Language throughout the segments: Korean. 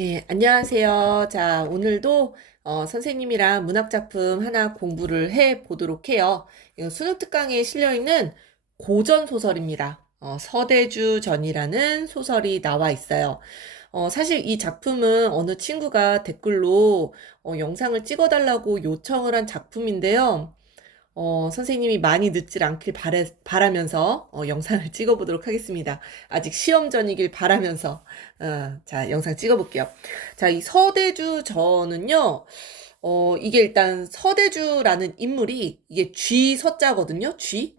네, 안녕하세요. 자, 오늘도 선생님이랑 문학작품 하나 공부를 해 보도록 해요. 이거 수능 특강에 실려 있는 고전 소설입니다. 서대주 전이라는 소설이 나와 있어요. 사실 이 작품은 어느 친구가 댓글로 영상을 찍어달라고 요청을 한 작품인데요. 선생님이 많이 늦질 않길 바라면서 영상을 찍어보도록 하겠습니다. 아직 시험 전이길 바라면서 자, 영상 찍어볼게요. 자, 이 서대주 저는요, 이게 일단 서대주라는 인물이 이게 쥐 서자거든요. 쥐.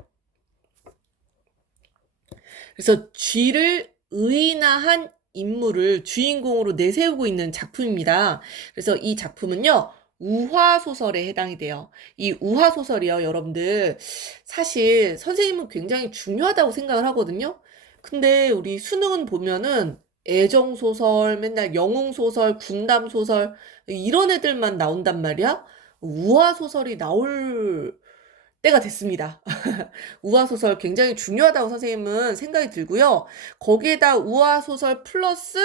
그래서 쥐를 의인화한 인물을 주인공으로 내세우고 있는 작품입니다. 그래서 이 작품은요, 우화소설에 해당이 돼요. 이 우화소설이요, 여러분들. 사실 선생님은 굉장히 중요하다고 생각을 하거든요. 근데 우리 수능은 보면은 애정소설, 맨날 영웅소설, 군담소설, 이런 애들만 나온단 말이야? 우화소설이 나올 때가 됐습니다. 우화소설 굉장히 중요하다고 선생님은 생각이 들고요. 거기에다 우화소설 플러스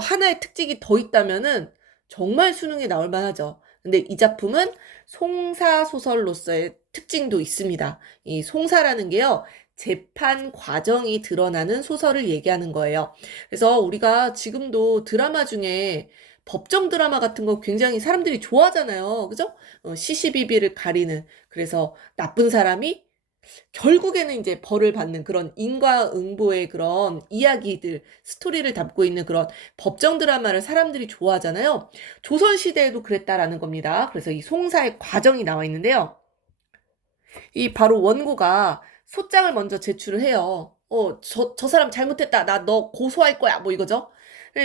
하나의 특징이 더 있다면은 정말 수능에 나올 만하죠. 근데 이 작품은 송사소설로서의 특징도 있습니다. 이 송사라는 게요. 재판 과정이 드러나는 소설을 얘기하는 거예요. 그래서 우리가 지금도 드라마 중에 법정 드라마 같은 거 굉장히 사람들이 좋아하잖아요. 그죠? 시시비비를 가리는. 그래서 나쁜 사람이 결국에는 이제 벌을 받는 그런 인과응보의 그런 이야기들, 스토리를 담고 있는 그런 법정 드라마를 사람들이 좋아하잖아요. 조선시대에도 그랬다라는 겁니다. 그래서 이 송사의 과정이 나와 있는데요. 이 바로 원고가 소장을 먼저 제출을 해요. 저 사람 잘못했다. 나 너 고소할 거야. 뭐 이거죠.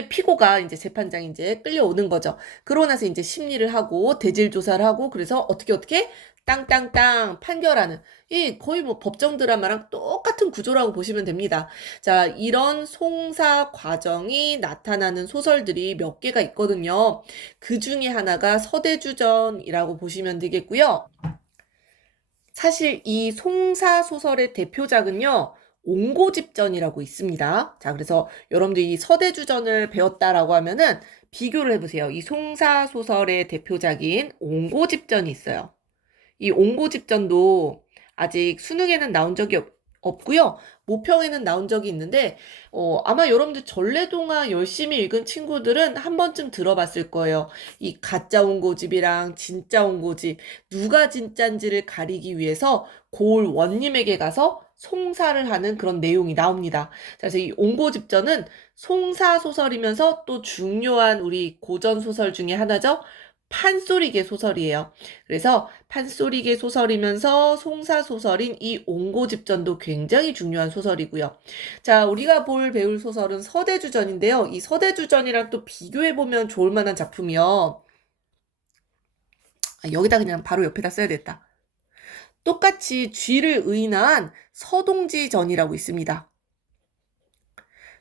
피고가 이제 재판장에 이제 끌려오는 거죠. 그러고 나서 이제 심리를 하고 대질 조사를 하고 그래서 어떻게 땅땅땅 판결하는 이 거의 뭐 법정 드라마랑 똑같은 구조라고 보시면 됩니다. 자, 이런 송사 과정이 나타나는 소설들이 몇 개가 있거든요. 그 중에 하나가 서대주전이라고 보시면 되겠고요. 사실 이 송사 소설의 대표작은요, 옹고집전이라고 있습니다. 자, 그래서 여러분들이 이 서대주전을 배웠다라고 하면은 비교를 해보세요. 이 송사 소설의 대표작인 옹고집전이 있어요. 이 옹고집전도 아직 수능에는 나온 적이 없고요. 모평에는 나온 적이 있는데 아마 여러분들 전래동화 열심히 읽은 친구들은 한 번쯤 들어봤을 거예요. 이 가짜 옹고집이랑 진짜 옹고집 누가 진짜인지를 가리기 위해서 고을 원님에게 가서 송사를 하는 그런 내용이 나옵니다. 그래서 이 옹고집전은 송사 소설이면서 또 중요한 우리 고전 소설 중에 하나죠. 판소리계 소설이에요. 그래서 판소리계 소설이면서 송사 소설인 이 옹고집전도 굉장히 중요한 소설이고요. 자, 우리가 배울 소설은 서대주전인데요. 이 서대주전이랑 또 비교해보면 좋을 만한 작품이요. 여기다 그냥 바로 옆에다 써야겠다. 똑같이 쥐를 의인화한 서동지전이라고 있습니다.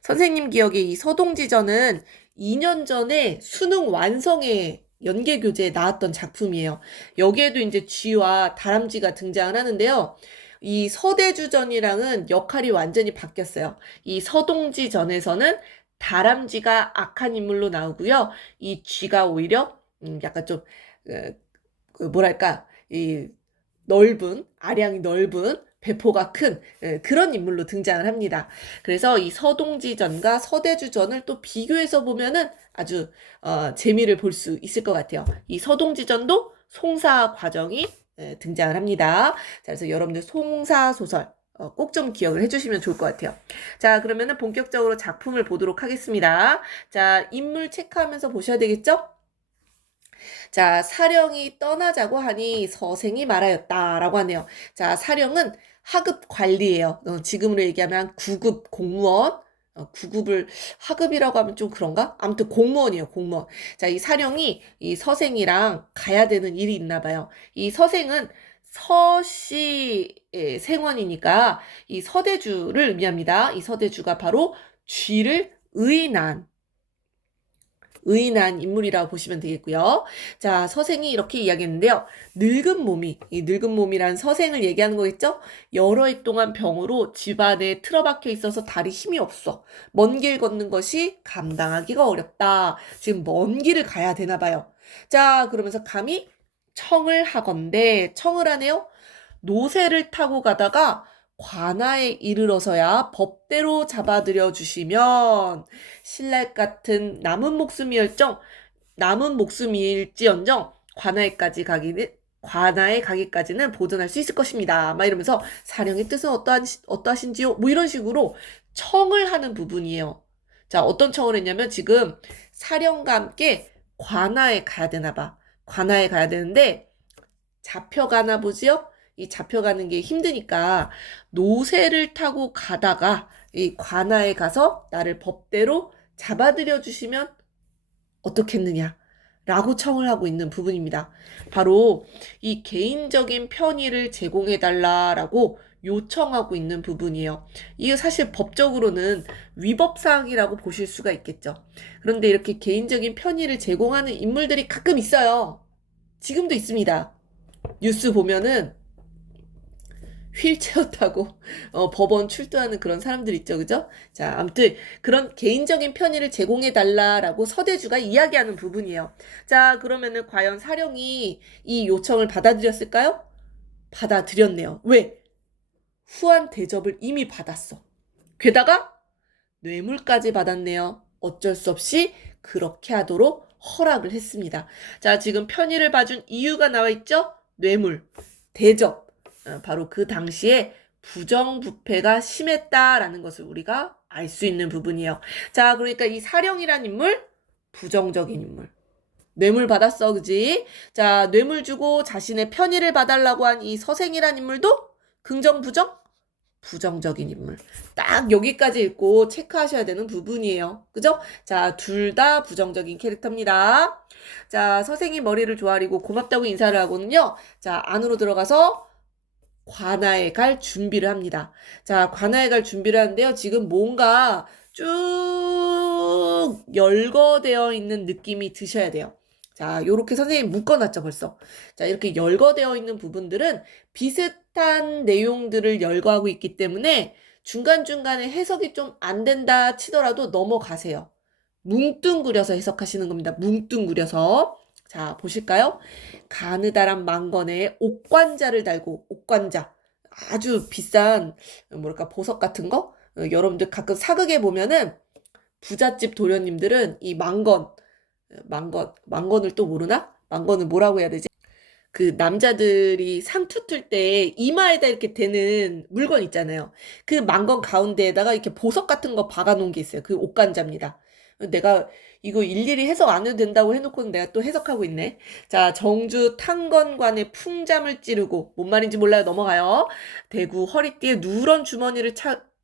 선생님 기억에 이 서동지전은 2년 전에 수능 완성에 연계교재에 나왔던 작품이에요. 여기에도 이제 쥐와 다람쥐가 등장을 하는데요. 이 서대주전이랑은 역할이 완전히 바뀌었어요. 이 서동지전에서는 다람쥐가 악한 인물로 나오고요. 이 쥐가 오히려 약간 좀 뭐랄까 이 넓은 아량이 넓은 배포가 큰 그런 인물로 등장을 합니다. 그래서 이 서동지전과 서대주전을 또 비교해서 보면은 아주 재미를 볼 수 있을 것 같아요. 이 서동지전도 송사 과정이 등장을 합니다. 자, 그래서 여러분들 송사 소설 꼭 좀 기억을 해주시면 좋을 것 같아요. 자, 그러면은 본격적으로 작품을 보도록 하겠습니다. 자, 인물 체크하면서 보셔야 되겠죠? 자, 사령이 떠나자고 하니 서생이 말하였다라고 하네요. 자, 사령은 하급 관리예요. 지금으로 얘기하면 9급 공무원. 9급을 하급이라고 하면 좀 그런가? 아무튼 공무원이에요, 공무원. 자, 이 사령이 이 서생이랑 가야 되는 일이 있나 봐요. 이 서생은 서씨의 생원이니까 이 서대주를 의미합니다. 이 서대주가 바로 쥐를 의인한 의인한 인물이라고 보시면 되겠고요. 자, 서생이 이렇게 이야기했는데요. 늙은 몸이, 이 늙은 몸이란 서생을 얘기하는 거겠죠? 여러 해 동안 병으로 집안에 틀어박혀 있어서 다리 힘이 없어. 먼 길 걷는 것이 감당하기가 어렵다. 지금 먼 길을 가야 되나 봐요. 자, 그러면서 감히 청을 하건대, 청을 하네요. 노새를 타고 가다가 관아에 이르러서야 법대로 잡아들여 주시면 신랄 같은 남은 목숨일지언정 관아에 가기까지는 보존할 수 있을 것입니다. 막 이러면서 사령의 뜻은 어떠하신지요? 뭐 이런 식으로 청을 하는 부분이에요. 자, 어떤 청을 했냐면 지금 사령과 함께 관아에 가야 되나 봐. 관아에 가야 되는데 잡혀가나 보지요? 이 잡혀가는 게 힘드니까 노새를 타고 가다가 이 관아에 가서 나를 법대로 잡아들여 주시면 어떻겠느냐 라고 청을 하고 있는 부분입니다. 바로 이 개인적인 편의를 제공해 달라라고 요청하고 있는 부분이에요. 이게 사실 법적으로는 위법사항이라고 보실 수가 있겠죠. 그런데 이렇게 개인적인 편의를 제공하는 인물들이 가끔 있어요. 지금도 있습니다. 뉴스 보면은 휠체어 타고 법원 출두하는 그런 사람들 있죠, 그죠? 자, 아무튼 그런 개인적인 편의를 제공해 달라라고 서대주가 이야기하는 부분이에요. 자, 그러면은 과연 사령이 이 요청을 받아들였을까요? 받아들였네요. 왜? 후한 대접을 이미 받았어. 게다가 뇌물까지 받았네요. 어쩔 수 없이 그렇게 하도록 허락을 했습니다. 자, 지금 편의를 봐준 이유가 나와 있죠? 뇌물, 대접. 바로 그 당시에 부정부패가 심했다라는 것을 우리가 알 수 있는 부분이에요. 자, 그러니까 이 사령이란 인물, 부정적인 인물. 뇌물 받았어, 그지? 자, 뇌물 주고 자신의 편의를 봐달라고 한 이 서생이란 인물도 긍정, 부정? 부정적인 인물. 딱 여기까지 읽고 체크하셔야 되는 부분이에요. 그죠? 자, 둘 다 부정적인 캐릭터입니다. 자, 서생이 머리를 조아리고 고맙다고 인사를 하고는요. 자, 안으로 들어가서 관아에 갈 준비를 합니다. 자, 관아에 갈 준비를 하는데요. 지금 뭔가 쭉 열거되어 있는 느낌이 드셔야 돼요. 자, 요렇게 선생님이 묶어놨죠, 벌써. 자, 이렇게 열거되어 있는 부분들은 비슷한 내용들을 열거하고 있기 때문에 중간중간에 해석이 좀 안 된다 치더라도 넘어가세요. 뭉뚱그려서 해석하시는 겁니다. 뭉뚱그려서. 자, 보실까요? 가느다란 망건에 옥관자를 달고, 옥관자. 아주 비싼, 뭐랄까, 보석 같은 거? 여러분들 가끔 사극에 보면은 부잣집 도련님들은 이 망건을 또 모르나? 망건을 뭐라고 해야 되지? 그 남자들이 상투 틀 때 이마에다 이렇게 대는 물건 있잖아요. 그 망건 가운데에다가 이렇게 보석 같은 거 박아 놓은 게 있어요. 그 옥관자입니다. 내가 이거 일일이 해석 안 해도 된다고 해놓고는 내가 또 해석하고 있네. 자, 정주 탕건관에 풍잠을 찌르고, 뭔 말인지 몰라요. 넘어가요. 대구 허리띠에 누런 주머니를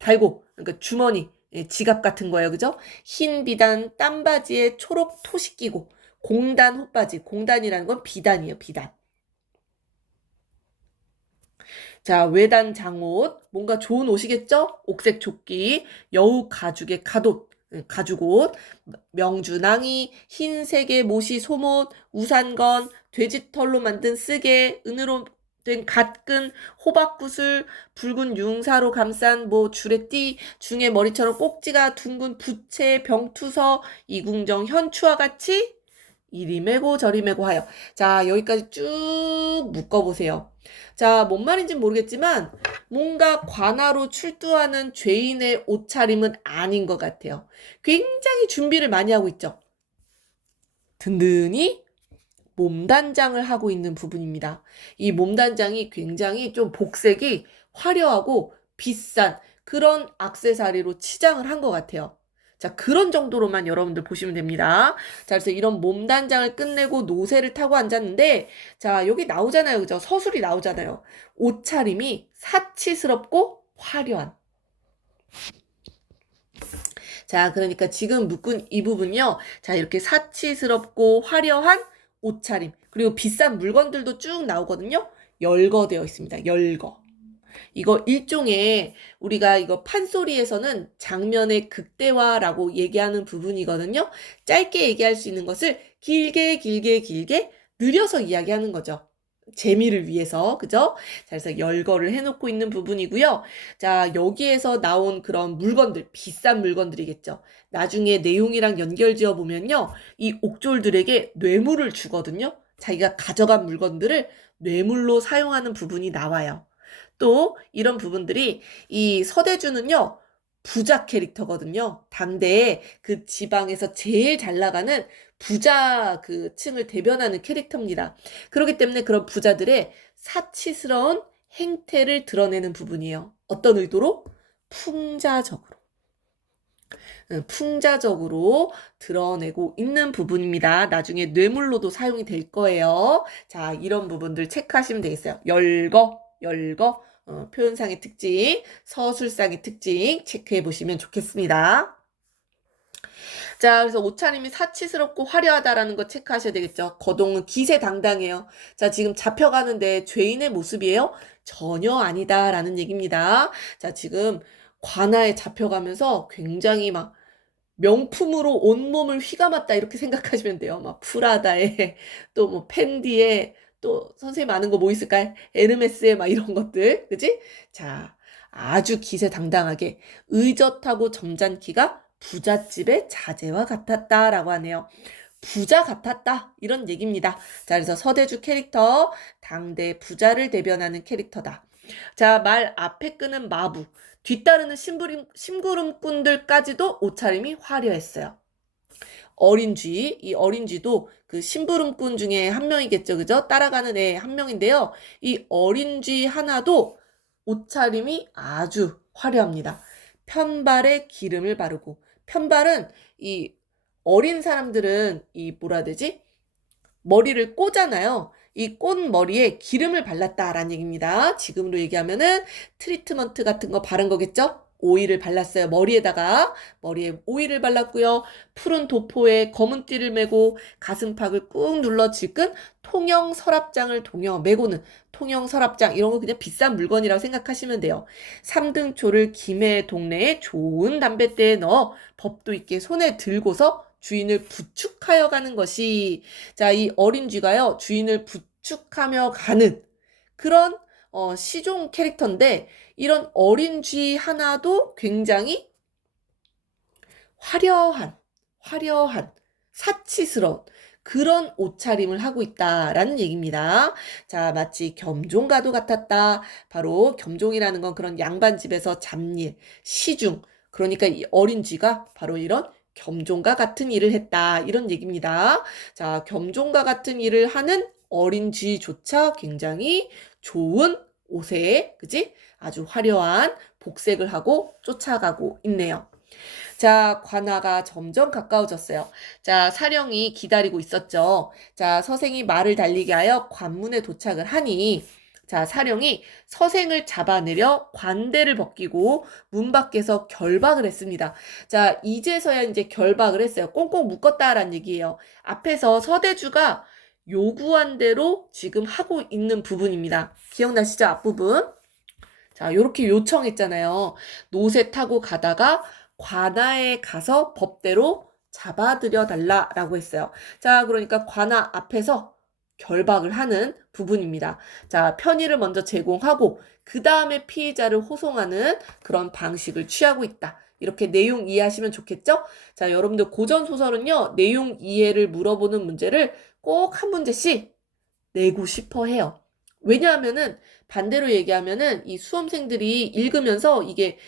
달고, 그러니까 주머니, 예, 지갑 같은 거예요. 그죠? 흰 비단 땀바지에 초록 토시 끼고, 공단 호바지, 공단이라는 건 비단이에요. 비단. 자, 외단 장옷, 뭔가 좋은 옷이겠죠? 옥색 조끼, 여우 가죽의 가죽옷, 명주낭이, 흰색의 모시 소못, 우산건, 돼지털로 만든 쓰개, 은으로 된 갓근, 호박구슬, 붉은 융사로 감싼 주레띠, 중에 머리처럼 꼭지가 둥근 부채, 병투서, 이궁정 현추와 같이 이리 매고 저리 매고 하여. 자, 여기까지 쭉 묶어보세요. 자, 뭔 말인지 모르겠지만 뭔가 관아로 출두하는 죄인의 옷차림은 아닌 것 같아요. 굉장히 준비를 많이 하고 있죠. 든든히 몸단장을 하고 있는 부분입니다. 이 몸단장이 굉장히 좀 복색이 화려하고 비싼 그런 액세서리로 치장을 한 것 같아요. 자, 그런 정도로만 여러분들 보시면 됩니다. 자, 그래서 이런 몸단장을 끝내고 노새를 타고 앉았는데, 자, 여기 나오잖아요. 그죠? 서술이 나오잖아요. 옷차림이 사치스럽고 화려한. 자, 그러니까 지금 묶은 이 부분요. 자, 이렇게 사치스럽고 화려한 옷차림. 그리고 비싼 물건들도 쭉 나오거든요. 열거되어 있습니다. 열거. 이거 일종의 우리가 이거 판소리에서는 장면의 극대화라고 얘기하는 부분이거든요. 짧게 얘기할 수 있는 것을 길게 길게 길게 늘려서 이야기하는 거죠. 재미를 위해서, 그죠? 자, 그래서 열거를 해놓고 있는 부분이고요. 자, 여기에서 나온 그런 물건들, 비싼 물건들이겠죠. 나중에 내용이랑 연결지어 보면요. 이 옥졸들에게 뇌물을 주거든요. 자기가 가져간 물건들을 뇌물로 사용하는 부분이 나와요. 또 이런 부분들이 이 서대주는요. 부자 캐릭터거든요. 당대에 그 지방에서 제일 잘 나가는 부자 그 층을 대변하는 캐릭터입니다. 그렇기 때문에 그런 부자들의 사치스러운 행태를 드러내는 부분이에요. 어떤 의도로? 풍자적으로. 풍자적으로 드러내고 있는 부분입니다. 나중에 뇌물로도 사용이 될 거예요. 자, 이런 부분들 체크하시면 되겠어요. 열거, 표현상의 특징, 서술상의 특징 체크해 보시면 좋겠습니다. 자, 그래서 옷차림이 사치스럽고 화려하다라는 거 체크하셔야 되겠죠. 거동은 기세당당해요. 자, 지금 잡혀가는데 죄인의 모습이에요? 전혀 아니다라는 얘기입니다. 자, 지금 관아에 잡혀가면서 굉장히 막 명품으로 온몸을 휘감았다 이렇게 생각하시면 돼요. 막 프라다에 또 뭐 펜디에 또 선생님 아는 거 뭐 있을까요? 에르메스에 막 이런 것들, 그지? 자, 아주 기세당당하게 의젓하고 점잖기가 부잣집의 자제와 같았다라고 하네요. 부자 같았다 이런 얘기입니다. 자, 그래서 서대주 캐릭터 당대 부자를 대변하는 캐릭터다. 자, 말 앞에 끄는 마부, 뒤따르는 심부름꾼들까지도 옷차림이 화려했어요. 어린 쥐, 이 어린 쥐도 그 심부름꾼 중에 한 명이겠죠, 그죠? 따라가는 애 한 명인데요. 이 어린 쥐 하나도 옷차림이 아주 화려합니다. 편발에 기름을 바르고, 편발은 이 어린 사람들은 이 뭐라 해야 되지? 머리를 꼬잖아요. 이 꼰 머리에 기름을 발랐다라는 얘기입니다. 지금으로 얘기하면은 트리트먼트 같은 거 바른 거겠죠? 오일을 발랐어요. 머리에 오일을 발랐고요. 푸른 도포에 검은 띠를 메고 가슴팍을 꾹 눌러 질끈 통영 서랍장을 메고는 통영 서랍장 이런 거 그냥 비싼 물건이라고 생각하시면 돼요. 3등초를 김해 동네에 좋은 담뱃대에 넣어 법도 있게 손에 들고서 주인을 부축하여 가는 것이 자, 이 어린 쥐가요. 주인을 부축하며 가는 그런 시종 캐릭터인데 이런 어린 쥐 하나도 굉장히 화려한 사치스러운 그런 옷차림을 하고 있다라는 얘기입니다. 자, 마치 겸종과도 같았다. 바로 겸종이라는 건 그런 양반집에서 잡일, 시중, 그러니까 이 어린 쥐가 바로 이런 겸종과 같은 일을 했다. 이런 얘기입니다. 자, 겸종과 같은 일을 하는 어린 쥐조차 굉장히 좋은 옷에, 그지? 아주 화려한 복색을 하고 쫓아가고 있네요. 자, 관아가 점점 가까워졌어요. 자, 사령이 기다리고 있었죠. 자, 서생이 말을 달리게 하여 관문에 도착을 하니 자, 사령이 서생을 잡아내려 관대를 벗기고 문 밖에서 결박을 했습니다. 자, 이제서야 이제 결박을 했어요. 꽁꽁 묶었다라는 얘기예요. 앞에서 서대주가 요구한 대로 지금 하고 있는 부분입니다. 기억나시죠? 앞부분. 자, 요렇게 요청했잖아요. 노새 타고 가다가 관아에 가서 법대로 잡아들여 달라라고 했어요. 자, 그러니까 관아 앞에서 결박을 하는 부분입니다. 자, 편의를 먼저 제공하고 그 다음에 피해자를 호송하는 그런 방식을 취하고 있다. 이렇게 내용 이해하시면 좋겠죠? 자, 여러분들 고전 소설은요. 내용 이해를 물어보는 문제를 꼭 한 문제씩 내고 싶어 해요. 왜냐하면은 반대로 얘기하면은 이 수험생들이 읽으면서 이게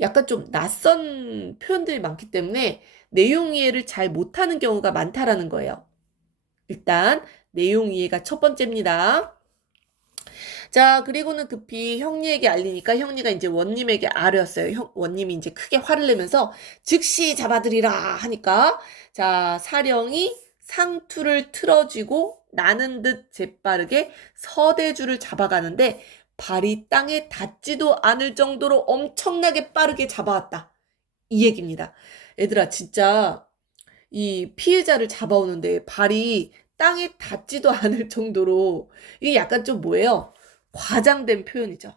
약간 좀 낯선 표현들이 많기 때문에 내용 이해를 잘 못하는 경우가 많다라는 거예요. 일단 내용 이해가 첫 번째입니다. 자, 그리고는 급히 형리에게 알리니까 형리가 이제 원님에게 아뢰었어요. 원님이 이제 크게 화를 내면서 즉시 잡아들이라 하니까 자, 사령이 상투를 틀어쥐고 나는 듯 재빠르게 서대주를 잡아가는데 발이 땅에 닿지도 않을 정도로 엄청나게 빠르게 잡아왔다. 이 얘기입니다. 얘들아, 진짜 이 피해자를 잡아오는데 발이 땅에 닿지도 않을 정도로 이게 약간 좀 뭐예요? 과장된 표현이죠.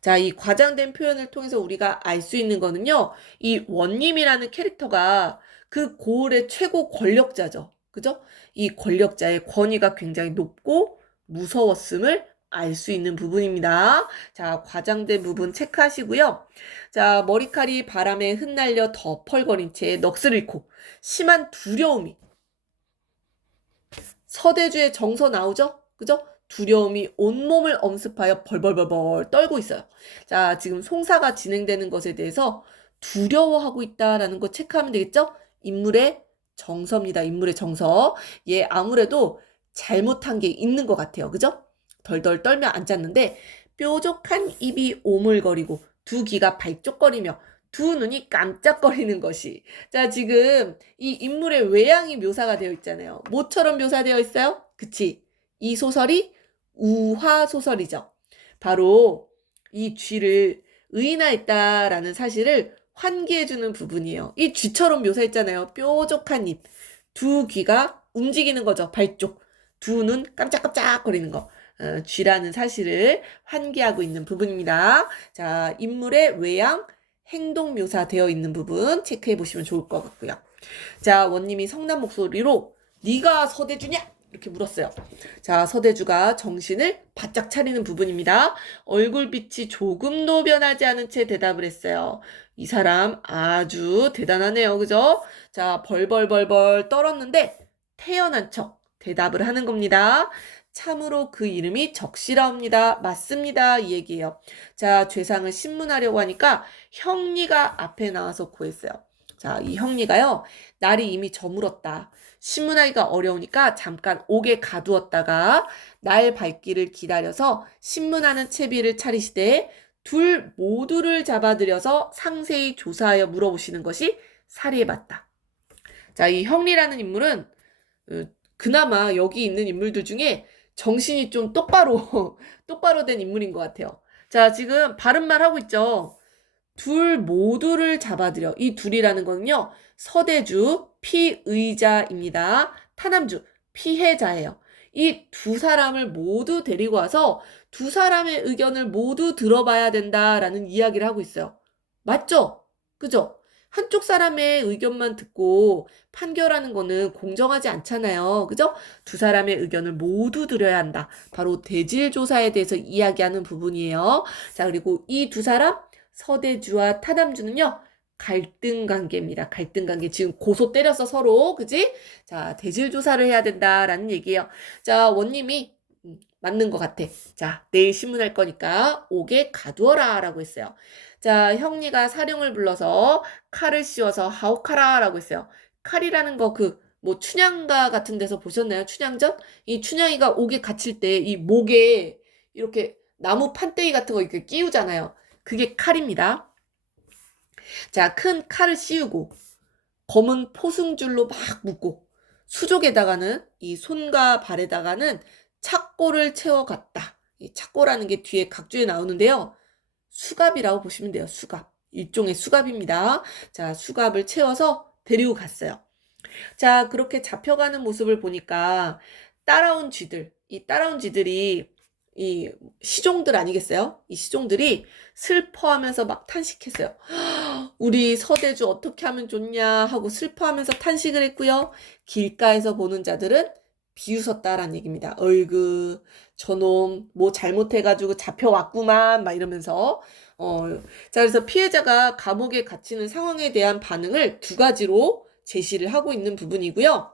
자, 이 과장된 표현을 통해서 우리가 알 수 있는 거는요, 이 원님이라는 캐릭터가 그 고을의 최고 권력자죠. 그죠? 이 권력자의 권위가 굉장히 높고 무서웠음을 알 수 있는 부분입니다. 자, 과장된 부분 체크하시고요. 자, 머리칼이 바람에 흩날려 더 펄거린 채 넋을 잃고 심한 두려움이 서대주의 정서 나오죠? 그죠? 두려움이 온몸을 엄습하여 벌벌벌벌 떨고 있어요. 자, 지금 송사가 진행되는 것에 대해서 두려워하고 있다라는 거 체크하면 되겠죠? 인물의 정서입니다. 인물의 정서. 얘 아무래도 잘못한 게 있는 것 같아요. 그죠? 덜덜 떨며 앉았는데 뾰족한 입이 오물거리고 두 귀가 발쪽거리며 두 눈이 깜짝거리는 것이. 자, 지금 이 인물의 외양이 묘사가 되어 있잖아요. 뭐처럼 묘사되어 있어요? 그치? 이 소설이 우화소설이죠. 바로 이 쥐를 의인화했다라는 사실을 환기해주는 부분이에요. 이 쥐처럼 묘사했잖아요. 뾰족한 입, 두 귀가 움직이는 거죠. 발쪽, 두 눈 깜짝깜짝 거리는 거. 쥐라는 사실을 환기하고 있는 부분입니다. 자, 인물의 외양, 행동 묘사되어 있는 부분 체크해 보시면 좋을 것 같고요. 자, 원님이 성난 목소리로 네가 서대주냐? 이렇게 물었어요. 자, 서대주가 정신을 바짝 차리는 부분입니다. 얼굴빛이 조금도 변하지 않은 채 대답을 했어요. 이 사람 아주 대단하네요. 그죠? 자, 벌벌벌벌 떨었는데 태연한 척 대답을 하는 겁니다. 참으로 그 이름이 적시라옵니다. 맞습니다. 이 얘기예요. 자, 죄상을 신문하려고 하니까 형리가 앞에 나와서 구했어요. 자, 이 형리가요, 날이 이미 저물었다. 신문하기가 어려우니까 잠깐 옥에 가두었다가 날 밝기를 기다려서 신문하는 채비를 차리시되 둘 모두를 잡아들여서 상세히 조사하여 물어보시는 것이 사리해봤다. 자, 이 형리라는 인물은 그나마 여기 있는 인물들 중에 정신이 좀 똑바로 된 인물인 것 같아요. 자, 지금 바른말 하고 있죠. 둘 모두를 잡아들여. 이 둘이라는 거는요, 서대주 피의자입니다. 타남주 피해자예요. 이 두 사람을 모두 데리고 와서 두 사람의 의견을 모두 들어봐야 된다라는 이야기를 하고 있어요. 맞죠? 그죠? 한쪽 사람의 의견만 듣고 판결하는 거는 공정하지 않잖아요. 그죠? 두 사람의 의견을 모두 들어야 한다. 바로 대질조사에 대해서 이야기하는 부분이에요. 자, 그리고 이 두 사람, 서대주와 타남주는요, 갈등 관계입니다. 갈등 관계. 지금 고소 때렸어, 서로. 그지? 자, 대질조사를 해야 된다라는 얘기예요. 자, 원님이 맞는 것 같아. 자, 내일 신문할 거니까 옥에 가두어라 라고 했어요. 자, 형리가 사령을 불러서 칼을 씌워서 하옥하라 라고 했어요. 칼이라는 거 뭐 춘향가 같은 데서 보셨나요? 춘향전? 이 춘향이가 옥에 갇힐 때 이 목에 이렇게 나무 판때기 같은 거 이렇게 끼우잖아요. 그게 칼입니다. 자, 큰 칼을 씌우고 검은 포승줄로 막 묶고 수족에다가는 이 손과 발에다가는 착고를 채워갔다. 이 착고라는 게 뒤에 각주에 나오는데요. 수갑이라고 보시면 돼요. 수갑. 일종의 수갑입니다. 자, 수갑을 채워서 데리고 갔어요. 자, 그렇게 잡혀가는 모습을 보니까 이 따라온 쥐들이 이 시종들 아니겠어요? 이 시종들이 슬퍼하면서 막 탄식했어요. 우리 서대주 어떻게 하면 좋냐 하고 슬퍼하면서 탄식을 했고요. 길가에서 보는 자들은 비웃었다라는 얘기입니다. 어이구, 저놈 뭐 잘못해가지고 잡혀왔구만 막 이러면서 자, 그래서 피해자가 감옥에 갇히는 상황에 대한 반응을 두 가지로 제시를 하고 있는 부분이고요.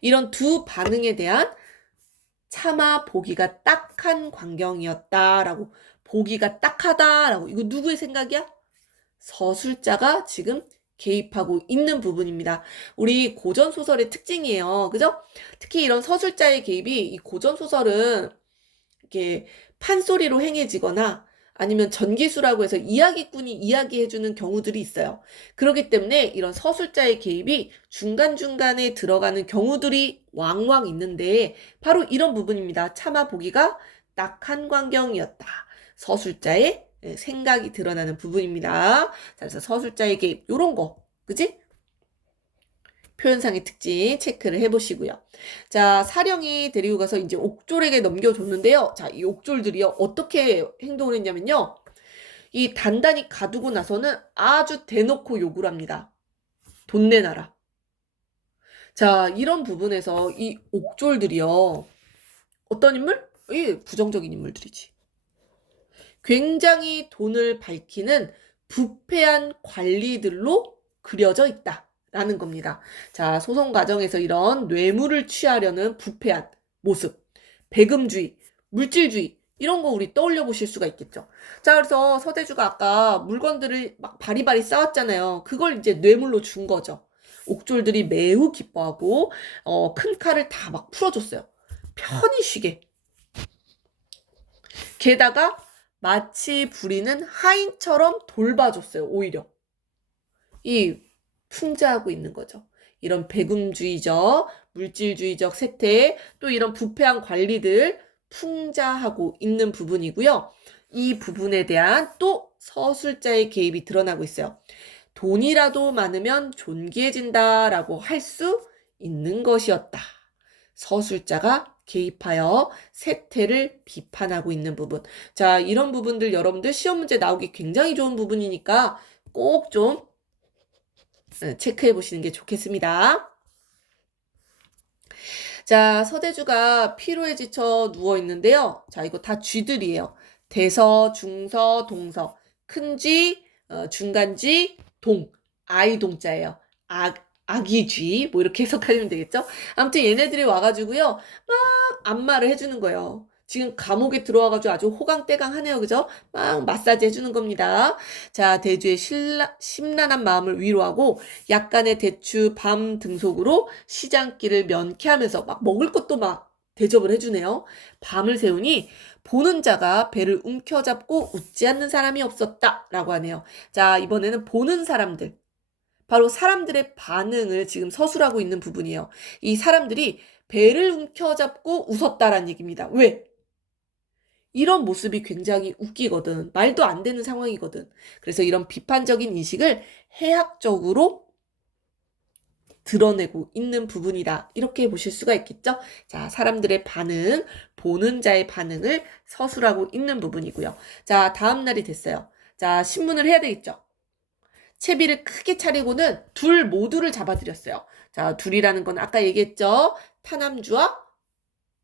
이런 두 반응에 대한 차마 보기가 딱한 광경이었다라고, 보기가 딱하다라고, 이거 누구의 생각이야? 서술자가 지금 개입하고 있는 부분입니다. 우리 고전소설의 특징이에요. 그죠? 특히 이런 서술자의 개입이, 이 고전소설은 이렇게 판소리로 행해지거나 아니면 전기수라고 해서 이야기꾼이 이야기해주는 경우들이 있어요. 그렇기 때문에 이런 서술자의 개입이 중간중간에 들어가는 경우들이 왕왕 있는데 바로 이런 부분입니다. 차마 보기가 딱한 광경이었다. 서술자의 생각이 드러나는 부분입니다. 자, 그래서 서술자의 개입, 요런 거, 그지? 표현상의 특징 체크를 해보시고요. 자, 사령이 데리고 가서 이제 옥졸에게 넘겨줬는데요. 자, 이 옥졸들이요. 어떻게 행동을 했냐면요. 이 단단히 가두고 나서는 아주 대놓고 욕을 합니다. 돈 내놔라. 자, 이런 부분에서 이 옥졸들이요. 어떤 인물? 부정적인 인물들이지. 굉장히 돈을 밝히는 부패한 관리들로 그려져 있다라는 겁니다. 자, 소송 과정에서 이런 뇌물을 취하려는 부패한 모습, 배금주의, 물질주의 이런 거 우리 떠올려 보실 수가 있겠죠. 자, 그래서 서대주가 아까 물건들을 막 바리바리 쌓았잖아요. 그걸 이제 뇌물로 준 거죠. 옥졸들이 매우 기뻐하고 큰 칼을 다 막 풀어줬어요. 편히 쉬게. 게다가 마치 부리는 하인처럼 돌봐줬어요. 오히려. 이 풍자하고 있는 거죠. 이런 배금주의적, 물질주의적 세태, 또 이런 부패한 관리들 풍자하고 있는 부분이고요. 이 부분에 대한 또 서술자의 개입이 드러나고 있어요. 돈이라도 많으면 존귀해진다라고 할 수 있는 것이었다. 서술자가 개입하여 세태를 비판하고 있는 부분. 자, 이런 부분들 여러분들 시험 문제 나오기 굉장히 좋은 부분이니까 꼭 좀 체크해 보시는 게 좋겠습니다. 자, 서대주가 피로에 지쳐 누워 있는데요. 자, 이거 다 쥐들이에요. 대서, 중서, 동서. 큰 쥐, 중간 쥐, 동. 아이동자예요. 아기 쥐. 뭐 이렇게 해석하시면 되겠죠? 아무튼 얘네들이 와가지고요. 막 안마를 해주는 거예요. 지금 감옥에 들어와가지고 아주 호강떼강하네요. 그죠? 막 마사지 해주는 겁니다. 자, 대주의 심란한 마음을 위로하고 약간의 대추 밤 등속으로 시장길을 면케하면서 막 먹을 것도 막 대접을 해주네요. 밤을 새우니 보는 자가 배를 움켜잡고 웃지 않는 사람이 없었다라고 하네요. 자, 이번에는 보는 사람들. 바로 사람들의 반응을 지금 서술하고 있는 부분이에요. 이 사람들이 배를 움켜잡고 웃었다라는 얘기입니다. 왜? 이런 모습이 굉장히 웃기거든. 말도 안 되는 상황이거든. 그래서 이런 비판적인 인식을 해학적으로 드러내고 있는 부분이다. 이렇게 보실 수가 있겠죠? 자, 사람들의 반응, 보는 자의 반응을 서술하고 있는 부분이고요. 자, 다음 날이 됐어요. 자, 신문을 해야 되겠죠? 채비를 크게 차리고는 둘 모두를 잡아들였어요. 자, 둘이라는 건 아까 얘기했죠? 타남주와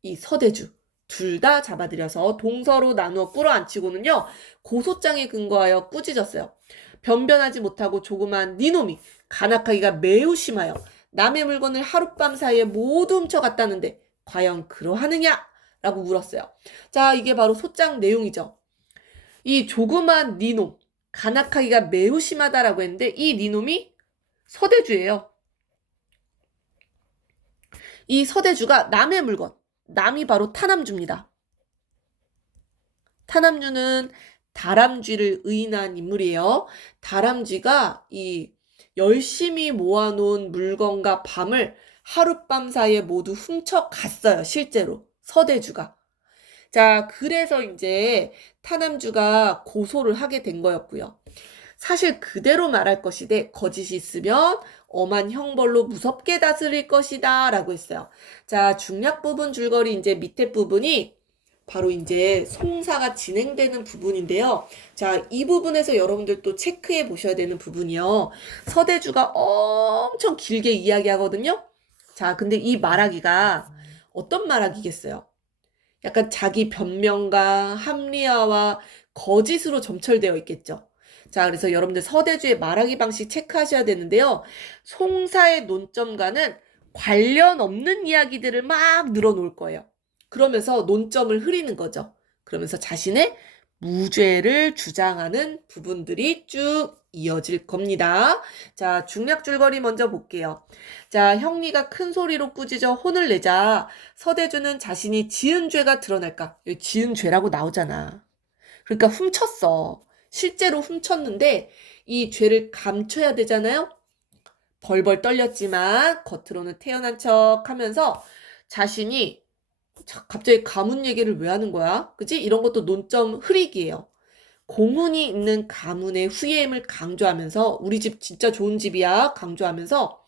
이 서대주. 둘 다 잡아들여서 동서로 나누어 끌어안치고는요. 고소장에 근거하여 꾸짖었어요. 변변하지 못하고 조그만 니놈이 간악하기가 매우 심하여 남의 물건을 하룻밤 사이에 모두 훔쳐갔다는데 과연 그러하느냐? 라고 물었어요. 자, 이게 바로 소장 내용이죠. 이 조그만 니놈, 간악하기가 매우 심하다라고 했는데 이 니놈이 서대주예요. 이 서대주가 남의 물건, 남이 바로 타남주입니다. 타남주는 다람쥐를 의인한 인물이에요. 다람쥐가 이 열심히 모아놓은 물건과 밤을 하룻밤 사이에 모두 훔쳐갔어요. 실제로 서대주가. 자, 그래서 이제 타남주가 고소를 하게 된 거였고요. 사실 그대로 말할 것이되 거짓이 있으면 엄한 형벌로 무섭게 다스릴 것이다 라고 했어요. 자, 중략 부분 줄거리 이제 밑에 부분이 바로 이제 송사가 진행되는 부분인데요. 자, 이 부분에서 여러분들 또 체크해 보셔야 되는 부분이요. 서대주가 엄청 길게 이야기하거든요. 자, 근데 이 말하기가 어떤 말하기겠어요? 약간 자기 변명과 합리화와 거짓으로 점철되어 있겠죠. 자, 그래서 여러분들 서대주의 말하기 방식 체크하셔야 되는데요. 송사의 논점과는 관련 없는 이야기들을 막 늘어놓을 거예요. 그러면서 논점을 흐리는 거죠. 그러면서 자신의 무죄를 주장하는 부분들이 쭉 이어질 겁니다. 자, 중략 줄거리 먼저 볼게요. 자, 형리가 큰 소리로 꾸짖어 혼을 내자 서대주는 자신이 지은 죄가 드러날까? 여기 지은 죄라고 나오잖아. 그러니까 훔쳤어. 실제로 훔쳤는데 이 죄를 감춰야 되잖아요. 벌벌 떨렸지만 겉으로는 태연한 척 하면서 자신이 갑자기 가문 얘기를 왜 하는 거야? 그치? 이런 것도 논점 흐리기예요. 공훈이 있는 가문의 후예임을 강조하면서 우리 집 진짜 좋은 집이야 강조하면서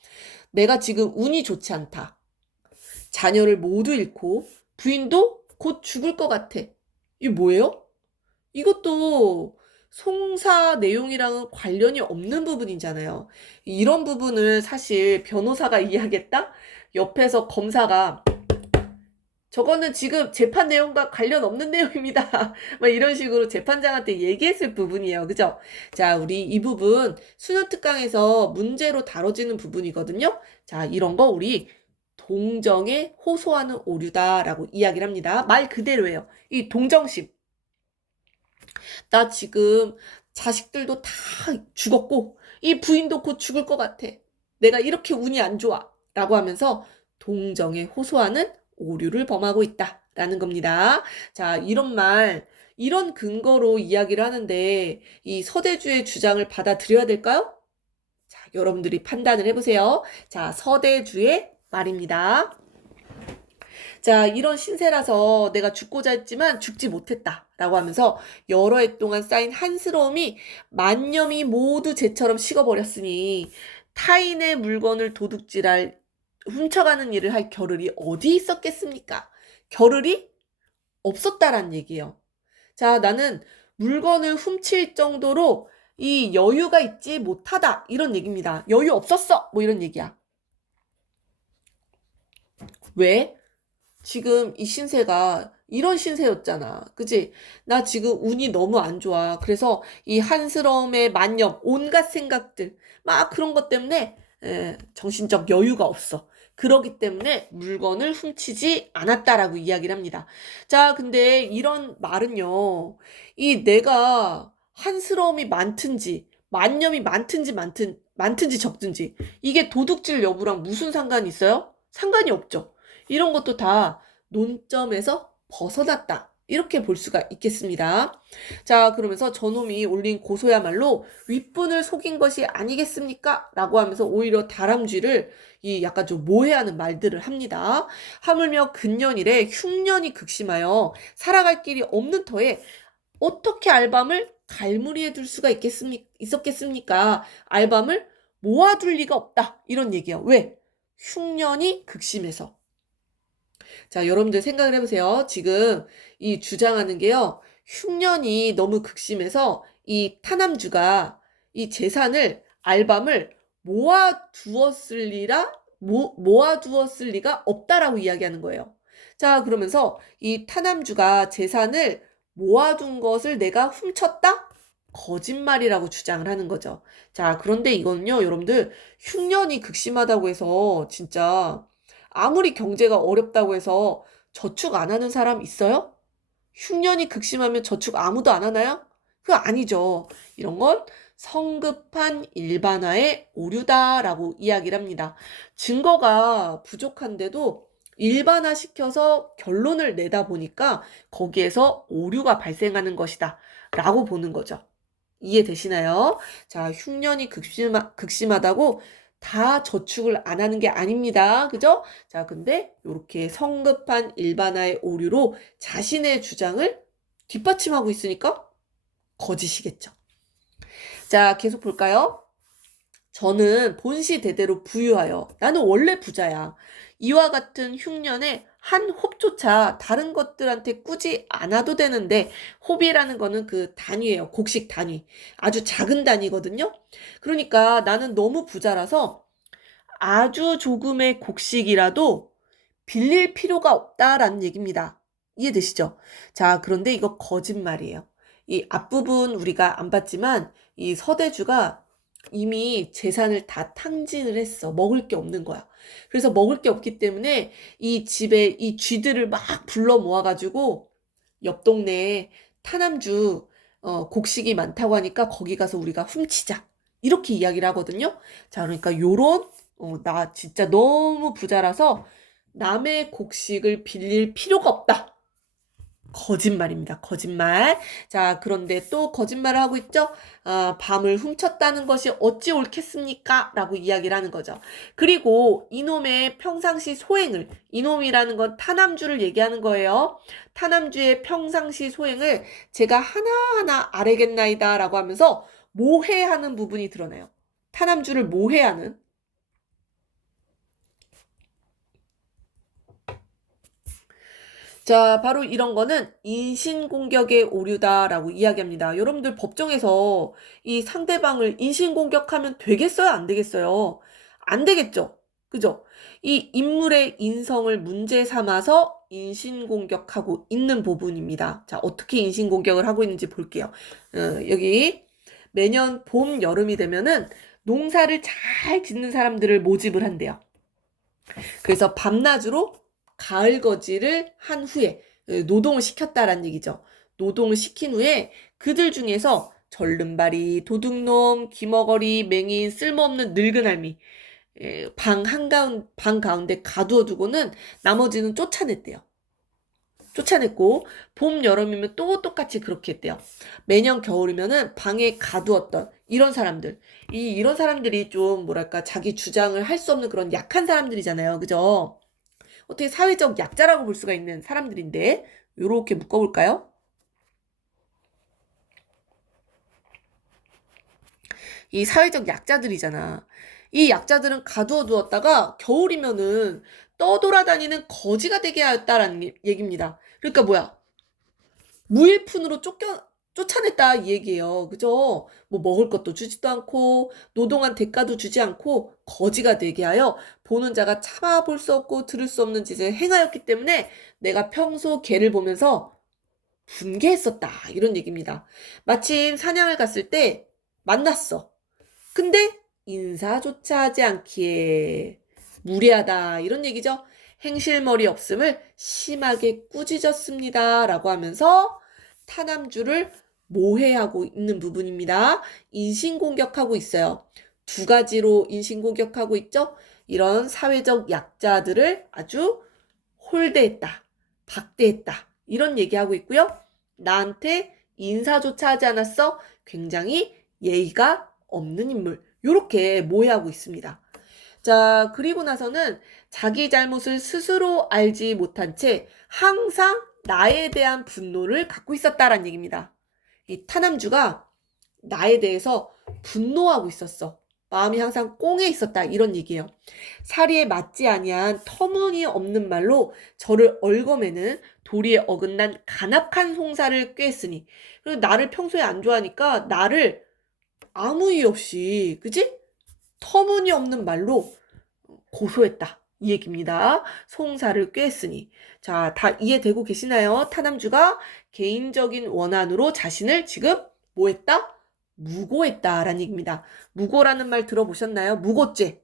내가 지금 운이 좋지 않다. 자녀를 모두 잃고 부인도 곧 죽을 것 같아. 이게 뭐예요? 이것도 송사 내용이랑은 관련이 없는 부분이잖아요. 이런 부분을 사실 변호사가 이해하겠다? 옆에서 검사가 저거는 지금 재판 내용과 관련 없는 내용입니다. 막 이런 식으로 재판장한테 얘기했을 부분이에요. 그죠? 자, 우리 이 부분 수능특강에서 문제로 다뤄지는 부분이거든요. 자, 이런 거 우리 동정에 호소하는 오류다라고 이야기를 합니다. 말 그대로예요. 이 동정심. 나 지금 자식들도 다 죽었고 이 부인도 곧 죽을 것 같아. 내가 이렇게 운이 안 좋아. 라고 하면서 동정에 호소하는 오류를 범하고 있다라는 겁니다. 자, 이런 말, 이런 근거로 이야기를 하는데 이 서대주의 주장을 받아들여야 될까요? 자, 여러분들이 판단을 해보세요. 자, 서대주의 말입니다. 자, 이런 신세라서 내가 죽고자 했지만 죽지 못했다. 라고 하면서 여러 해 동안 쌓인 한스러움이 만념이 모두 쟤처럼 식어버렸으니 타인의 물건을 도둑질할 훔쳐가는 일을 할 겨를이 어디 있었겠습니까? 겨를이 없었다란 얘기예요. 자, 나는 물건을 훔칠 정도로 이 여유가 있지 못하다. 이런 얘기입니다. 여유 없었어. 뭐 이런 얘기야. 왜? 지금 이 신세가 이런 신세였잖아. 그치? 나 지금 운이 너무 안 좋아. 그래서 이 한스러움의 만념, 온갖 생각들, 막 그런 것 때문에 정신적 여유가 없어. 그러기 때문에 물건을 훔치지 않았다라고 이야기를 합니다. 자, 근데 이런 말은요, 이 내가 한스러움이 많든지, 만념이 많든지 적든지, 이게 도둑질 여부랑 무슨 상관이 있어요? 상관이 없죠. 이런 것도 다 논점에서 벗어났다. 이렇게 볼 수가 있겠습니다. 자, 그러면서 저놈이 올린 고소야말로 윗분을 속인 것이 아니겠습니까? 라고 하면서 오히려 다람쥐를 이 약간 좀 모해하는 말들을 합니다. 하물며 근년일에 흉년이 극심하여 살아갈 길이 없는 터에 어떻게 알밤을 갈무리해 둘 수가 있었겠습니까? 알밤을 모아둘 리가 없다. 이런 얘기야. 왜? 흉년이 극심해서. 자, 여러분들 생각을 해보세요. 지금 이 주장하는 게요. 흉년이 너무 극심해서 이 타남주가 이 재산을 알밤을 모아두었을 리가 없다라고 이야기하는 거예요. 자, 그러면서 이 타남주가 재산을 모아둔 것을 내가 훔쳤다? 거짓말이라고 주장을 하는 거죠. 자, 그런데 이거는요, 여러분들 흉년이 극심하다고 해서 진짜 아무리 경제가 어렵다고 해서 저축 안 하는 사람 있어요? 흉년이 극심하면 저축 아무도 안 하나요? 그거 아니죠. 이런 건 성급한 일반화의 오류다라고 이야기를 합니다. 증거가 부족한데도 일반화시켜서 결론을 내다 보니까 거기에서 오류가 발생하는 것이다 라고 보는 거죠. 이해되시나요? 자, 흉년이 극심하다고 다 저축을 안 하는 게 아닙니다. 그죠? 자, 근데 이렇게 성급한 일반화의 오류로 자신의 주장을 뒷받침하고 있으니까 거짓이겠죠. 자, 계속 볼까요? 저는 본시대대로 부유하여 나는 원래 부자야. 이와 같은 흉년에 한 홉조차 다른 것들한테 꾸지 않아도 되는데 홉이라는 거는 그 단위예요. 곡식 단위. 아주 작은 단위거든요. 그러니까 나는 너무 부자라서 아주 조금의 곡식이라도 빌릴 필요가 없다라는 얘기입니다. 이해되시죠? 자, 그런데 이거 거짓말이에요. 이 앞부분 우리가 안 봤지만 이 서대주가 이미 재산을 다 탕진을 했어. 먹을 게 없는 거야. 그래서 먹을 게 없기 때문에 이 집에 이 쥐들을 막 불러 모아가지고 옆 동네에 타남주 곡식이 많다고 하니까 거기 가서 우리가 훔치자. 이렇게 이야기를 하거든요. 자, 그러니까 요런 나 진짜 너무 부자라서 남의 곡식을 빌릴 필요가 없다. 거짓말입니다. 거짓말. 자, 그런데 또 거짓말을 하고 있죠? 밤을 훔쳤다는 것이 어찌 옳겠습니까? 라고 이야기를 하는 거죠. 그리고 이놈의 평상시 소행을, 이놈이라는 건 타남주를 얘기하는 거예요. 타남주의 평상시 소행을 제가 하나하나 알겠나이다 라고 하면서 모해하는 부분이 드러나요. 타남주를 모해하는. 자, 바로 이런 거는 인신공격의 오류다라고 이야기합니다. 여러분들 법정에서 이 상대방을 인신공격하면 되겠어요? 안 되겠어요? 안 되겠죠? 그죠? 이 인물의 인성을 문제 삼아서 인신공격하고 있는 부분입니다. 자, 어떻게 인신공격을 하고 있는지 볼게요. 여기 매년 봄, 여름이 되면은 농사를 잘 짓는 사람들을 모집을 한대요. 그래서 밤낮으로 가을 거지를 한 후에 노동을 시켰다라는 얘기죠. 노동을 시킨 후에 그들 중에서 절름발이, 도둑놈, 기머거리, 맹인, 쓸모없는 늙은 할미 방 가운데 가두어 두고는 나머지는 쫓아냈대요. 쫓아냈고 봄, 여름이면 또 똑같이 그렇게 했대요. 매년 겨울이면은 방에 가두었던 이런 사람들. 이런 사람들이 좀 뭐랄까 자기 주장을 할 수 없는 그런 약한 사람들이잖아요. 그죠? 어떻게 사회적 약자라고 볼 수가 있는 사람들인데 요렇게 묶어볼까요? 이 사회적 약자들이잖아. 이 약자들은 가두어 두었다가 겨울이면은 떠돌아다니는 거지가 되게 하였다라는 얘기입니다. 그러니까 뭐야? 무일푼으로 쫓아냈다 이 얘기예요. 그죠? 뭐 먹을 것도 주지도 않고 노동한 대가도 주지 않고 거지가 되게 하여 보는 자가 참아볼 수 없고 들을 수 없는 짓을 행하였기 때문에 내가 평소 개를 보면서 분개했었다 이런 얘기입니다. 마침 사냥을 갔을 때 만났어. 근데 인사조차 하지 않기에 무례하다 이런 얘기죠. 행실머리 없음을 심하게 꾸짖었습니다 라고 하면서 타남주를 모해하고 있는 부분입니다. 인신공격하고 있어요. 두 가지로 인신공격하고 있죠. 이런 사회적 약자들을 아주 홀대했다, 박대했다 이런 얘기하고 있고요. 나한테 인사조차 하지 않았어. 굉장히 예의가 없는 인물 이렇게 모해하고 있습니다. 자, 그리고 나서는 자기 잘못을 스스로 알지 못한 채 항상 나에 대한 분노를 갖고 있었다라는 얘기입니다. 이 타남주가 나에 대해서 분노하고 있었어. 마음이 항상 꽁에 있었다 이런 얘기예요. 사리에 맞지 아니한 터무니없는 말로 저를 얽어매는 도리에 어긋난 간악한 송사를 꾀했으니 그리고 나를 평소에 안 좋아하니까 나를 아무 이유 없이 그지? 터무니없는 말로 고소했다. 이 얘기입니다. 송사를 꾀했으니. 자, 다 이해되고 계시나요? 타남주가 개인적인 원한으로 자신을 지금 뭐 했다? 무고했다라는 얘기입니다. 무고라는 말 들어보셨나요? 무고죄.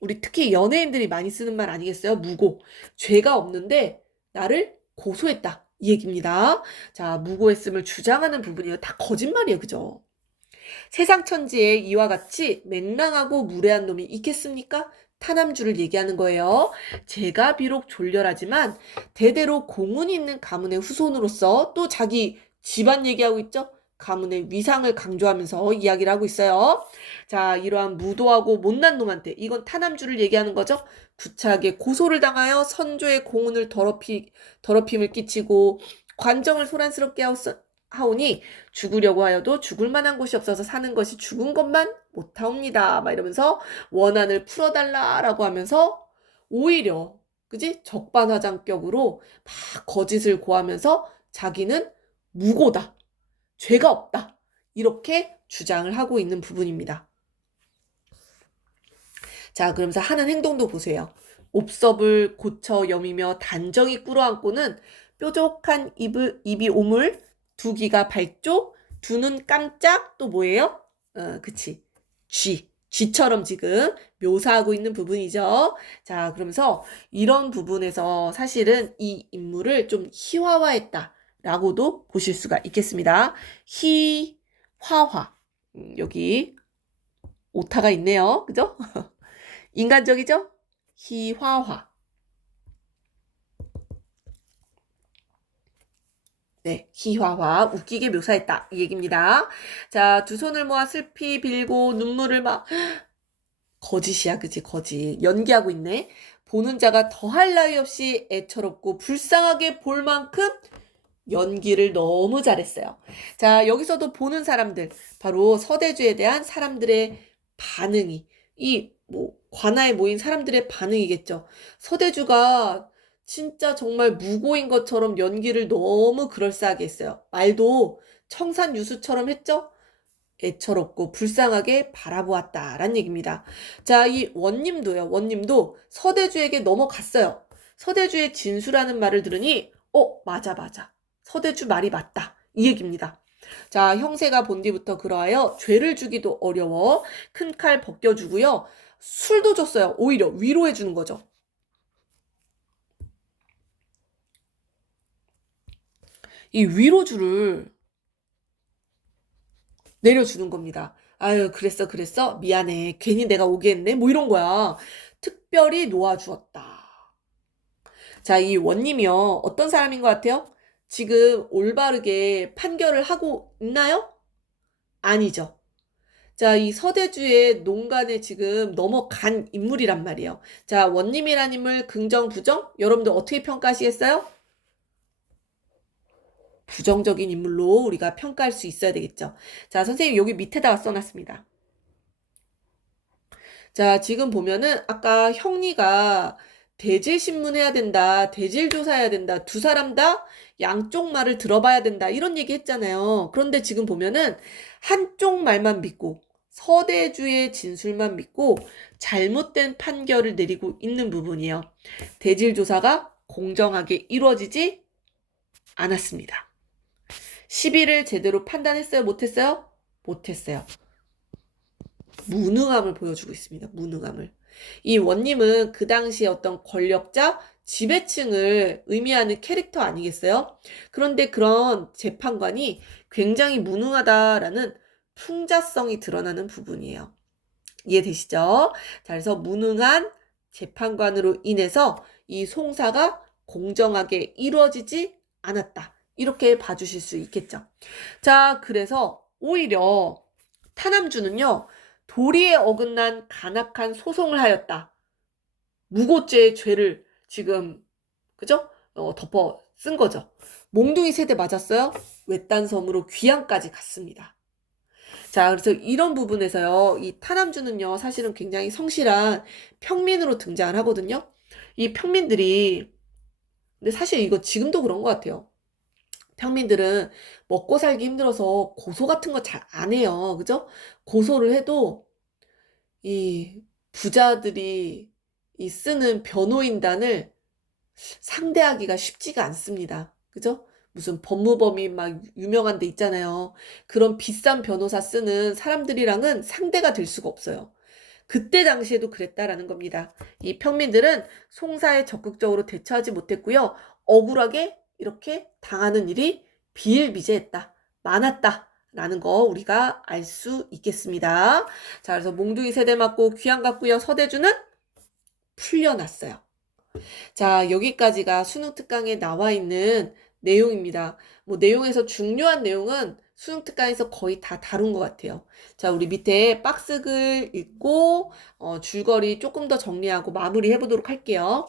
우리 특히 연예인들이 많이 쓰는 말 아니겠어요? 무고. 죄가 없는데 나를 고소했다. 이 얘기입니다. 자, 무고했음을 주장하는 부분이에요. 다 거짓말이에요. 그죠? 세상 천지에 이와 같이 맹랑하고 무례한 놈이 있겠습니까? 타남주를 얘기하는 거예요. 제가 비록 졸렬하지만 대대로 공운이 있는 가문의 후손으로서 또 자기 집안 얘기하고 있죠? 가문의 위상을 강조하면서 이야기를 하고 있어요. 자, 이러한 무도하고 못난 놈한테 이건 타남주를 얘기하는 거죠. 구차하게 고소를 당하여 선조의 공운을 더럽힘을 끼치고 관정을 소란스럽게 하오니 죽으려고 하여도 죽을 만한 곳이 없어서 사는 것이 죽은 것만 못하옵니다. 막 이러면서 원한을 풀어달라라고 하면서 오히려 그지 적반하장격으로 막 거짓을 고하면서 자기는 무고다. 죄가 없다. 이렇게 주장을 하고 있는 부분입니다. 자, 그러면서 하는 행동도 보세요. 옵섭을 고쳐 여미며 단정히 꿇어안고는 뾰족한 입이 오물, 두 귀가 발쪽, 두 눈 깜짝, 또 뭐예요? 그치. 쥐처럼 지금 묘사하고 있는 부분이죠. 자, 그러면서 이런 부분에서 사실은 이 인물을 좀 희화화했다라고도 보실 수가 있겠습니다. 희화화. 여기 오타가 있네요. 그죠? 인간적이죠? 희화화. 네, 희화화, 웃기게 묘사했다. 이 얘기입니다. 자, 두 손을 모아 슬피 빌고 눈물을 막, 거짓이야, 그지? 거짓. 연기하고 있네. 보는 자가 더할 나위 없이 애처롭고 불쌍하게 볼 만큼 연기를 너무 잘했어요. 자, 여기서도 보는 사람들, 바로 서대주에 대한 사람들의 반응이, 관아에 모인 사람들의 반응이겠죠. 서대주가 진짜 정말 무고인 것처럼 연기를 너무 그럴싸하게 했어요. 말도 청산유수처럼 했죠? 애처롭고 불쌍하게 바라보았다라는 얘기입니다. 자, 이 원님도요. 원님도 서대주에게 넘어갔어요. 서대주의 진수라는 말을 들으니 맞아 맞아. 서대주 말이 맞다. 이 얘기입니다. 자, 형세가 본 뒤부터 그러하여 죄를 주기도 어려워 큰 칼 벗겨주고요. 술도 줬어요. 오히려 위로해 주는 거죠. 이 위로주를 내려주는 겁니다. 아유, 그랬어. 미안해. 괜히 내가 오게 했네. 뭐 이런 거야. 특별히 놓아주었다. 자, 이 원님이요. 어떤 사람인 것 같아요? 지금 올바르게 판결을 하고 있나요? 아니죠. 자, 이 서대주의 농간에 지금 넘어간 인물이란 말이에요. 자, 원님이란 인물 긍정, 부정? 여러분들 어떻게 평가하시겠어요? 부정적인 인물로 우리가 평가할 수 있어야 되겠죠. 자, 선생님 여기 밑에다가 써놨습니다. 자, 지금 보면은 아까 형리가 대질 신문해야 된다, 대질 조사해야 된다, 두 사람 다 양쪽 말을 들어봐야 된다, 이런 얘기 했잖아요. 그런데 지금 보면은 한쪽 말만 믿고 서대주의 진술만 믿고 잘못된 판결을 내리고 있는 부분이에요. 대질 조사가 공정하게 이루어지지 않았습니다. 시비를 제대로 판단했어요? 못했어요? 못했어요. 무능함을 보여주고 있습니다. 무능함을. 이 원님은 그 당시에 어떤 권력자, 지배층을 의미하는 캐릭터 아니겠어요? 그런데 그런 재판관이 굉장히 무능하다라는 풍자성이 드러나는 부분이에요. 이해되시죠? 자, 그래서 무능한 재판관으로 인해서 이 송사가 공정하게 이루어지지 않았다. 이렇게 봐주실 수 있겠죠. 자, 그래서 오히려 타남주는요, 도리에 어긋난 간악한 소송을 하였다. 무고죄의 죄를 지금, 그죠? 덮어 쓴 거죠. 몽둥이 세대 맞았어요? 외딴 섬으로 귀양까지 갔습니다. 자, 그래서 이런 부분에서요, 이 타남주는요, 사실은 굉장히 성실한 평민으로 등장을 하거든요. 이 평민들이, 근데 사실 이거 지금도 그런 것 같아요. 평민들은 먹고 살기 힘들어서 고소 같은 거 잘 안 해요. 그죠? 고소를 해도 이 부자들이 이 쓰는 변호인단을 상대하기가 쉽지가 않습니다. 그죠? 무슨 법무법인 막 유명한 데 있잖아요. 그런 비싼 변호사 쓰는 사람들이랑은 상대가 될 수가 없어요. 그때 당시에도 그랬다라는 겁니다. 이 평민들은 송사에 적극적으로 대처하지 못했고요. 억울하게 이렇게 당하는 일이 비일비재했다. 많았다. 라는 거 우리가 알 수 있겠습니다. 자, 그래서 몽둥이 세대 맞고 귀양 갔고요. 서대주는 풀려났어요. 자, 여기까지가 수능 특강에 나와 있는 내용입니다. 뭐 내용에서 중요한 내용은 수능 특강에서 거의 다 다룬 것 같아요. 자, 우리 밑에 박스글 읽고 줄거리 조금 더 정리하고 마무리 해보도록 할게요.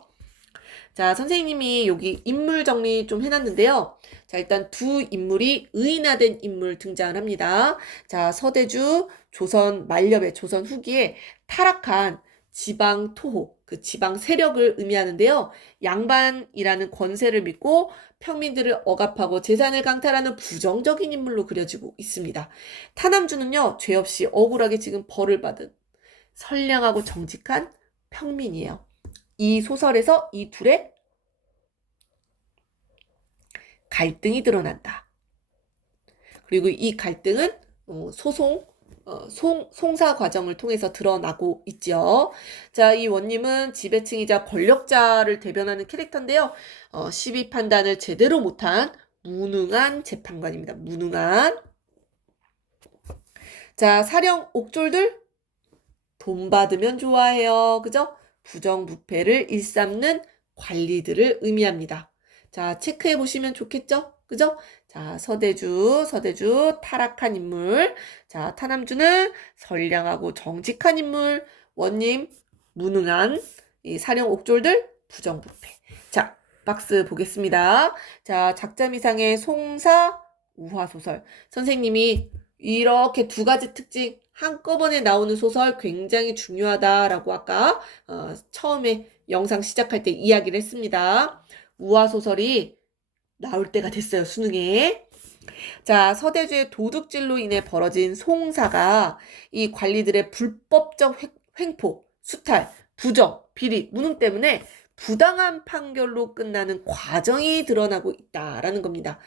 자, 선생님이 여기 인물 정리 좀 해놨는데요. 자, 일단 두 인물이 의인화된 인물 등장을 합니다. 자, 서대주 조선 만렵에 조선 후기에 타락한 지방 토호, 그 지방 세력을 의미하는데요. 양반이라는 권세를 믿고 평민들을 억압하고 재산을 강탈하는 부정적인 인물로 그려지고 있습니다. 타남주는요, 죄 없이 억울하게 지금 벌을 받은 선량하고 정직한 평민이에요. 이 소설에서 이 둘의 갈등이 드러난다. 그리고 이 갈등은 송사 과정을 통해서 드러나고 있죠. 자, 이 원님은 지배층이자 권력자를 대변하는 캐릭터인데요. 시비 판단을 제대로 못한 무능한 재판관입니다. 무능한. 자, 사령 옥졸들 돈 받으면 좋아해요. 그죠? 부정부패를 일삼는 관리들을 의미합니다. 자, 체크해 보시면 좋겠죠? 그죠? 자, 서대주 타락한 인물. 자, 타남주는 선량하고 정직한 인물. 원님 무능한 이 사령 옥졸들 부정부패. 자, 박스 보겠습니다. 자, 작자미상의 송사 우화소설. 선생님이 이렇게 두 가지 특징 한꺼번에 나오는 소설 굉장히 중요하다라고 아까 처음에 영상 시작할 때 이야기를 했습니다. 우화소설이 나올 때가 됐어요, 수능에. 자, 서대주의 도둑질로 인해 벌어진 송사가 이 관리들의 불법적 횡포, 수탈, 부정, 비리, 무능 때문에 부당한 판결로 끝나는 과정이 드러나고 있다라는 겁니다.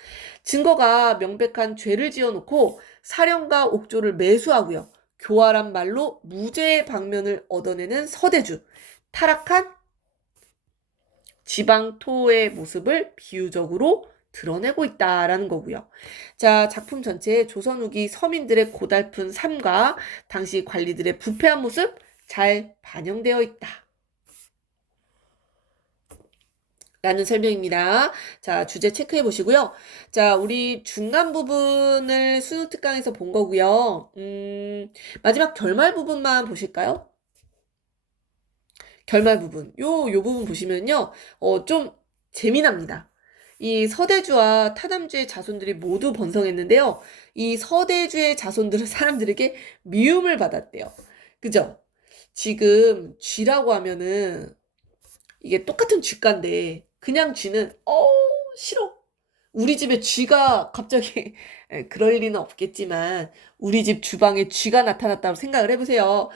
증거가 명백한 죄를 지어놓고 사령과 옥조를 매수하고요. 교활한 말로 무죄의 방면을 얻어내는 서대주, 타락한 지방토의 모습을 비유적으로 드러내고 있다라는 거고요. 자, 작품 전체에 조선 후기 서민들의 고달픈 삶과 당시 관리들의 부패한 모습 잘 반영되어 있다. 라는 설명입니다. 자, 주제 체크해 보시고요. 자, 우리 중간 부분을 수능 특강에서 본 거고요. 마지막 결말 부분만 보실까요? 결말 부분. 요 부분 보시면요. 좀 재미납니다. 이 서대주와 타담주의 자손들이 모두 번성했는데요. 이 서대주의 자손들은 사람들에게 미움을 받았대요. 그죠? 지금 쥐라고 하면은 이게 똑같은 쥐과인데 그냥 쥐는 싫어. 우리 집에 쥐가 갑자기 그럴 리는 없겠지만 우리 집 주방에 쥐가 나타났다고 생각을 해보세요.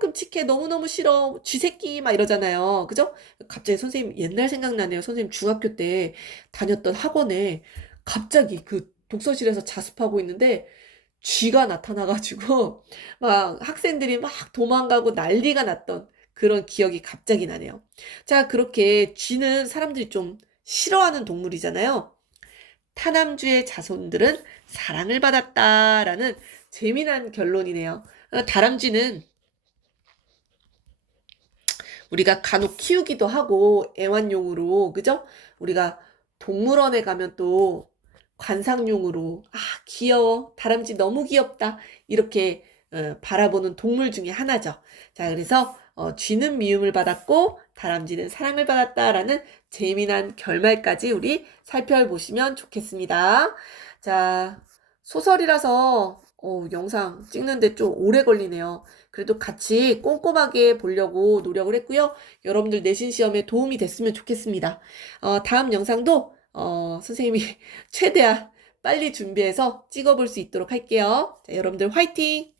끔찍해. 너무너무 싫어. 쥐 새끼 막 이러잖아요. 그죠? 갑자기 선생님 옛날 생각나네요. 선생님 중학교 때 다녔던 학원에 갑자기 그 독서실에서 자습하고 있는데 쥐가 나타나가지고 막 학생들이 막 도망가고 난리가 났던 그런 기억이 갑자기 나네요. 자, 그렇게 쥐는 사람들이 좀 싫어하는 동물이잖아요. 타남주의 자손들은 사랑을 받았다라는 재미난 결론이네요. 다람쥐는 우리가 간혹 키우기도 하고 애완용으로, 그죠? 우리가 동물원에 가면 또 관상용으로 귀여워. 다람쥐 너무 귀엽다. 이렇게 바라보는 동물 중에 하나죠. 자, 그래서 쥐는 미움을 받았고 다람쥐는 사랑을 받았다라는 재미난 결말까지 우리 살펴보시면 좋겠습니다. 자, 소설이라서 영상 찍는데 좀 오래 걸리네요. 그래도 같이 꼼꼼하게 보려고 노력을 했고요. 여러분들 내신 시험에 도움이 됐으면 좋겠습니다. 다음 영상도 선생님이 최대한 빨리 준비해서 찍어볼 수 있도록 할게요. 자, 여러분들 화이팅!